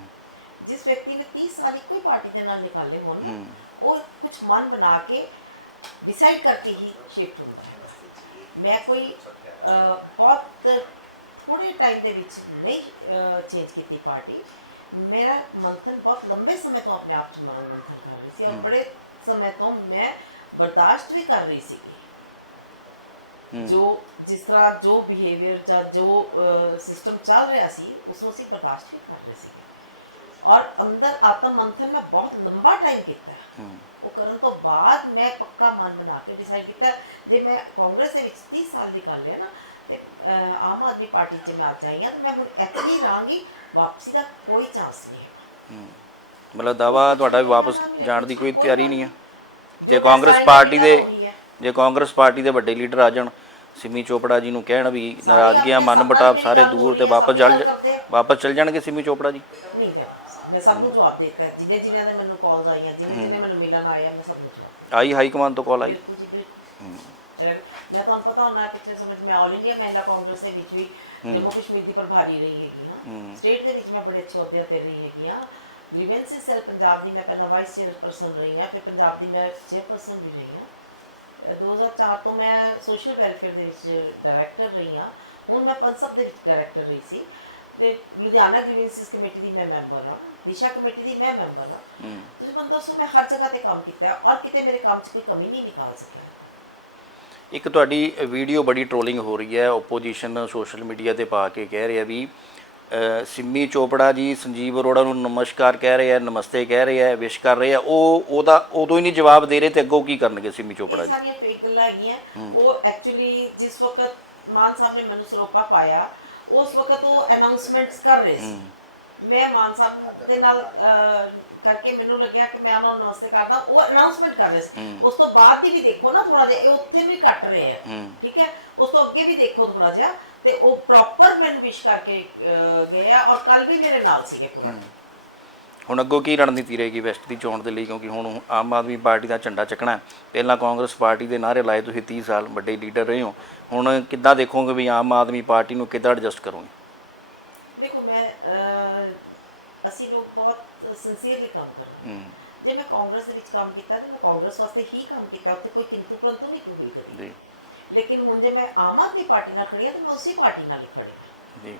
ਜਿਸ ਵਿਅਕਤੀ ਨੇ 30 ਸਾਲ ਇੱਕੋ ਹੀ ਪਾਰਟੀ ਦੇ ਨਾਲ ਨਿਕਾਲੇ ਹੋਣ ਨਾ, ਉਹ ਕੁਝ ਮਨ ਬਣਾ ਕੇ ਡਿਸਾਈਡ ਕਰਕੇ ਹੀ ਸ਼ਿਫਟ ਹੁੰਦਾ ਹੈ। ਮੈਂ ਕੋਈ ਅਹ, ਬਹੁਤ ਥੋੜੇ ਟਾਈਮ ਦੇ ਵਿੱਚ ਨਹੀਂ ਚੇਂਜ ਕੀਤੀ ਪਾਰਟੀ। ਮੇਰਾ ਮੰਥਨ ਬਹੁਤ ਲੰਬੇ ਸਮੇਂ ਤੋਂ ਆਪਣੇ ਆਪ 'ਚ ਮਨ ਮੰਥਨ ਕਰ ਰਹੀ ਸੀ ਔਰ ਬੜੇ ਸਮੇਂ ਤੋਂ ਮੈਂ ਬਰਦਾਸ਼ਤ ਵੀ ਕਰ ਰਹੀ ਹੂੰ। ਜੋ ਜਿਸ ਤਰ੍ਹਾਂ ਜੋ ਬਿਹੇਵੀਅਰ ਜਾਂ ਜੋ ਸਿਸਟਮ ਚੱਲ ਰਿਹਾ ਸੀ ਉਸ ਨੂੰ ਅਸੀਂ ਬਰਦਾਸ਼ਤ ਵੀ ਕਰ ਰਹੇ ਸੀ ਔਰ ਅੰਦਰ ਆਤਮ ਮੰਥਨ ਮੈਂ ਬਹੁਤ ਲੰਬਾ ਟਾਈਮ ਕੀਤਾ। ਉਹ ਕਰਨ ਤੋਂ ਬਾਅਦ ਮੈਂ ਪੱਕਾ ਮਨ ਬਣਾ ਕੇ ਡਿਸਾਈਡ ਕੀਤਾ। ਜੇ ਮੈਂ ਕਾਂਗਰਸ ਦੇ ਵਿੱਚ 30 ਸਾਲ ਨਿਕਾਲ ਲਿਆ ਨਾ ਤੇ ਆਮ ਆਦਮੀ ਪਾਰਟੀ 'ਚ ਮੈਂ ਆਈ ਹਾਂ ਤੇ ਮੈਂ ਹੁਣ ਇੱਥੇ ਹੀ ਰਹਾਂਗੀ। ਵਾਪਸੀ ਦਾ ਕੋਈ ਚਾਂਸ ਨਹੀਂ ਹੈ। ਮਤਲਬ ਦਾਵਾ ਤੁਹਾਡਾ ਵੀ ਵਾਪਸ ਜਾਣ ਦੀ ਕੋਈ ਤਿਆਰੀ ਨਹੀਂ ਹੈ। ਜੇ ਕਾਂਗਰਸ ਪਾਰਟੀ ਦੇ। ਜੇ ਕਾਂਗਰਸ ਪਾਰਟੀ ਦੇ ਵੱਡੇ ਲੀਡਰ ਆ ਜਾਣ ਸਿਮੀ ਚੋਪੜਾ ਜੀ ਨੂੰ ਕਹਿਣ ਵੀ ਨਾਰਾਜ਼ਗੀਆਂ ਮਨ ਬਟਾਵ ਸਾਰੇ ਦੂਰ ਤੇ ਵਾਪਸ ਚੱਲ ਵਾਪਸ ਚੱਲ ਜਾਣਗੇ ਸਿਮੀ ਚੋਪੜਾ ਜੀ? ਨਹੀਂ ਮੈਂ ਮੈਂ ਸਭ ਨੂੰ ਜਵਾਬ ਦੇ ਦਿੱਤਾ। ਜਿੰਨੇ ਜਿਨ੍ਹਾਂ ਦੇ ਮੈਨੂੰ ਕਾਲਸ ਆਈਆਂ ਜਿੰਨੇ ਜਿੰਨੇ ਮੈਨੂੰ ਮਿਲਣ ਆਇਆ ਮੈਂ ਸਭ ਨੂੰ ਜਵਾਬ ਆਈ ਹਾਈ ਕਮਾਂਡ ਤੋਂ ਕਾਲ ਆਈ? ਬਿਲਕੁਲ ਜੀ ਬਿਲਕੁਲ। ਮੈਂ ਤੁਹਾਨੂੰ ਪਤਾ ਹੋਣਾ ਪਿਛਲੇ ਸਮੇਂ ਮੈਂ ਆਲ ਇੰਡੀਆ ਮਹਿਲਾ ਕਾਂਗਰਸ ਦੇ ਵਿੱਚ ਵੀ ਜੰਮੂ ਕਸ਼ਮੀਰ ਦੀ ਪ੍ਰਭਾਰੀ ਰਹੀ ਹੈਗੀ ਹਾਂ। ਸਟੇਟ ਦੇ ਵਿੱਚ ਮੈਂ ਬੜੇ ਅੱਛੇ ਅਹੁਦਿਆਂ ਤੇ ਰਹੀ ਹੈਗੀ ਹਾਂ। ਗ੍ਰੀਵੈਂਸਿਸ ਸੈਲ ਪੰਜਾਬ ਦੀ ਮੈਂ ਪਹਿਲਾਂ ਵਾਈਸ ਚੇਅਰਪਰਸਨ ਰਹੀ ਹਾਂ ਫਿਰ ਪੰਜਾਬ ਦੀ ਮੈਂ ਚੇਅਰਪਰਸਨ ਵੀ ਰਹੀ ਹਾਂ। 2004 ਤੋਂ ਮੈਂ ਸੋਸ਼ਲ ਵੈਲਫੇਅਰ ਦੇ ਵਿੱਚ ਡਾਇਰੈਕਟਰ ਰਹੀ ਹਾਂ। ਹੁਣ ਮੈਂ ਪਨਸਬ ਦੇ ਵਿੱਚ ਡਾਇਰੈਕਟਰ ਰਹੀ ਸੀ। ਤੇ ਲੁਧਿਆਣਾ ਗ੍ਰੀਵੈਂਸਿਸ ਕਮੇਟੀ ਦੀ ਮੈਂ ਮੈਂਬਰ ਹਾਂ। ਦਿਸ਼ਾ ਕਮੇਟੀ ਦੀ ਮੈਂ ਮੈਂਬਰ ਹਾਂ। ਤੁਸੀਂ ਮੈਨੂੰ ਦੱਸੋ ਮੈਂ ਹਰ ਜਗ੍ਹਾ ਤੇ ਕੰਮ ਕੀਤਾ ਔਰ ਕਿਤੇ ਮੇਰੇ ਕੰਮ 'ਚ ਕੋਈ ਕਮੀ ਨਹੀਂ ਨਿਕਾਲ ਸਕਿਆ। ਇੱਕ ਤੁਹਾਡੀ ਵੀਡੀਓ ਬੜੀ ਟ੍ਰੋਲਿੰਗ ਹੋ ਰਹੀ ਹੈ। ਆਪੋਜੀਸ਼ਨ ਸੋਸ਼ਲ ਮੀਡੀਆ ਤੇ ਪਾ ਕੇ ਕਹਿ ਰਿਹਾ ਵੀ ਸਿੰਮੀ ਚੋਪੜਾ ਜੀ ਸੰਜੀਵ ਅਰੋੜਾ ਨੂੰ ਨਮਸਕਾਰ ਕਹਿ ਰਹੇ ਆ ਨਮਸਤੇ ਕਹਿ ਰਹੇ ਆ ਵਿਸ਼ ਕਰ ਰਹੇ ਆ। ਉਹ ਉਹਦਾ ਉਦੋਂ ਹੀ ਨਹੀਂ ਜਵਾਬ ਦੇ ਰਹੇ ਤੇ ਅੱਗੋਂ ਕੀ ਕਰਨਗੇ ਸਿੰਮੀ ਚੋਪੜਾ ਜੀ? ਸਾਰੀਆਂ ਫੇਕ ਗੱਲਾਂ ਹੈਗੀਆਂ। ਉਹ ਐਕਚੁਅਲੀ ਜਿਸ ਵਕਤ ਮਾਨ ਸਾਹਿਬ ਨੇ ਮੈਨੂੰ ਸਰੋਪਾ ਪਾਇਆ ਉਸ ਵਕਤ ਉਹ ਅਨਾਉਂਸਮੈਂਟਸ ਕਰ ਰਹੇ ਸੀ। ਮੈਂ ਮਾਨ ਸਾਹਿਬ ਦੇ ਨਾਲ ਕਰਕੇ ਮੈਨੂੰ ਲੱਗਿਆ ਕਿ ਮੈਂ ਉਹਨਾਂ ਨੂੰ ਨਮਸਤੇ ਕਰਦਾ। ਉਹ ਅਨਾਉਂਸਮੈਂਟ ਕਰ ਰਹੇ ਸੀ। ਉਸ ਤੋਂ ਬਾਅਦ ਦੀ ਵੀ ਦੇਖੋ ਨਾ ਥੋੜਾ ਜਿਹਾ ਇਹ ਉੱਥੇ ਵੀ ਕੱਟ ਰਹੇ ਆ। ਠੀਕ ਹੈ? ਉਸ ਤੋਂ ਅੱਗੇ ਵੀ ਦੇਖੋ ਥੋੜਾ ਜਿਹਾ। ਤੇ ਉਹ ਪ੍ਰੋਪਰ ਮੈਨੂੰ ਵਿਸ਼ ਕਰਕੇ ਗਏ ਆ ਔਰ ਕੱਲ ਵੀ ਮੇਰੇ ਨਾਲ ਸੀਗੇ ਪੂਰਾ। ਹੁਣ ਅੱਗੋਂ ਕੀ ਰਣਨੀਤੀ ਰਹੇਗੀ ਵੈਸਟ ਦੀ ਚੋਣ ਦੇ ਲਈ? ਕਿਉਂਕਿ ਹੁਣ ਆਮ ਆਦਮੀ ਪਾਰਟੀ ਦਾ ਝੰਡਾ ਚੱਕਣਾ ਹੈ। ਪਹਿਲਾਂ ਕਾਂਗਰਸ ਪਾਰਟੀ ਦੇ ਨਾਅਰੇ ਲਾਏ ਤੁਸੀਂ 30 ਸਾਲ ਵੱਡੇ ਲੀਡਰ ਰਹੇ ਹੋ। ਹੁਣ ਕਿੱਦਾਂ ਦੇਖੋਗੇ ਵੀ ਆਮ ਆਦਮੀ ਪਾਰਟੀ ਨੂੰ ਕਿੱਦਾਂ ਐਡਜਸਟ ਕਰੋਗੇ? ਦੇਖੋ ਮੈਂ ਅਸੀਂ ਲੋਕ ਬਹੁਤ ਸਿੰਸੀਅਰਲੀ ਕੰਮ ਕਰਦੇ ਜੇ ਮੈਂ ਕਾਂਗਰਸ ਦੇ ਵਿੱਚ ਕੰਮ ਕੀਤਾ ਤੇ ਮੈਂ ਕਾਂਗਰਸ ਵਾਸਤੇ ਹੀ ਕੰਮ ਕੀਤਾ ਉੱਥੇ ਕੋਈ ਕਿੰਤੂ ਪਰੰਤੂ ਨਹੀਂ ਕੋਈ ਕਰੀ। ਜੀ। ਲੇਕਿਨ ਹੁਣ ਜੇ ਮੈਂ ਆਮ ਆਦਮੀ ਪਾਰਟੀ ਨਾਲ ਖੜੀ ਹਾਂ, ਤਾਂ ਮੈਂ ਉਸੇ ਪਾਰਟੀ ਨਾਲ ਹੀ ਖੜੀ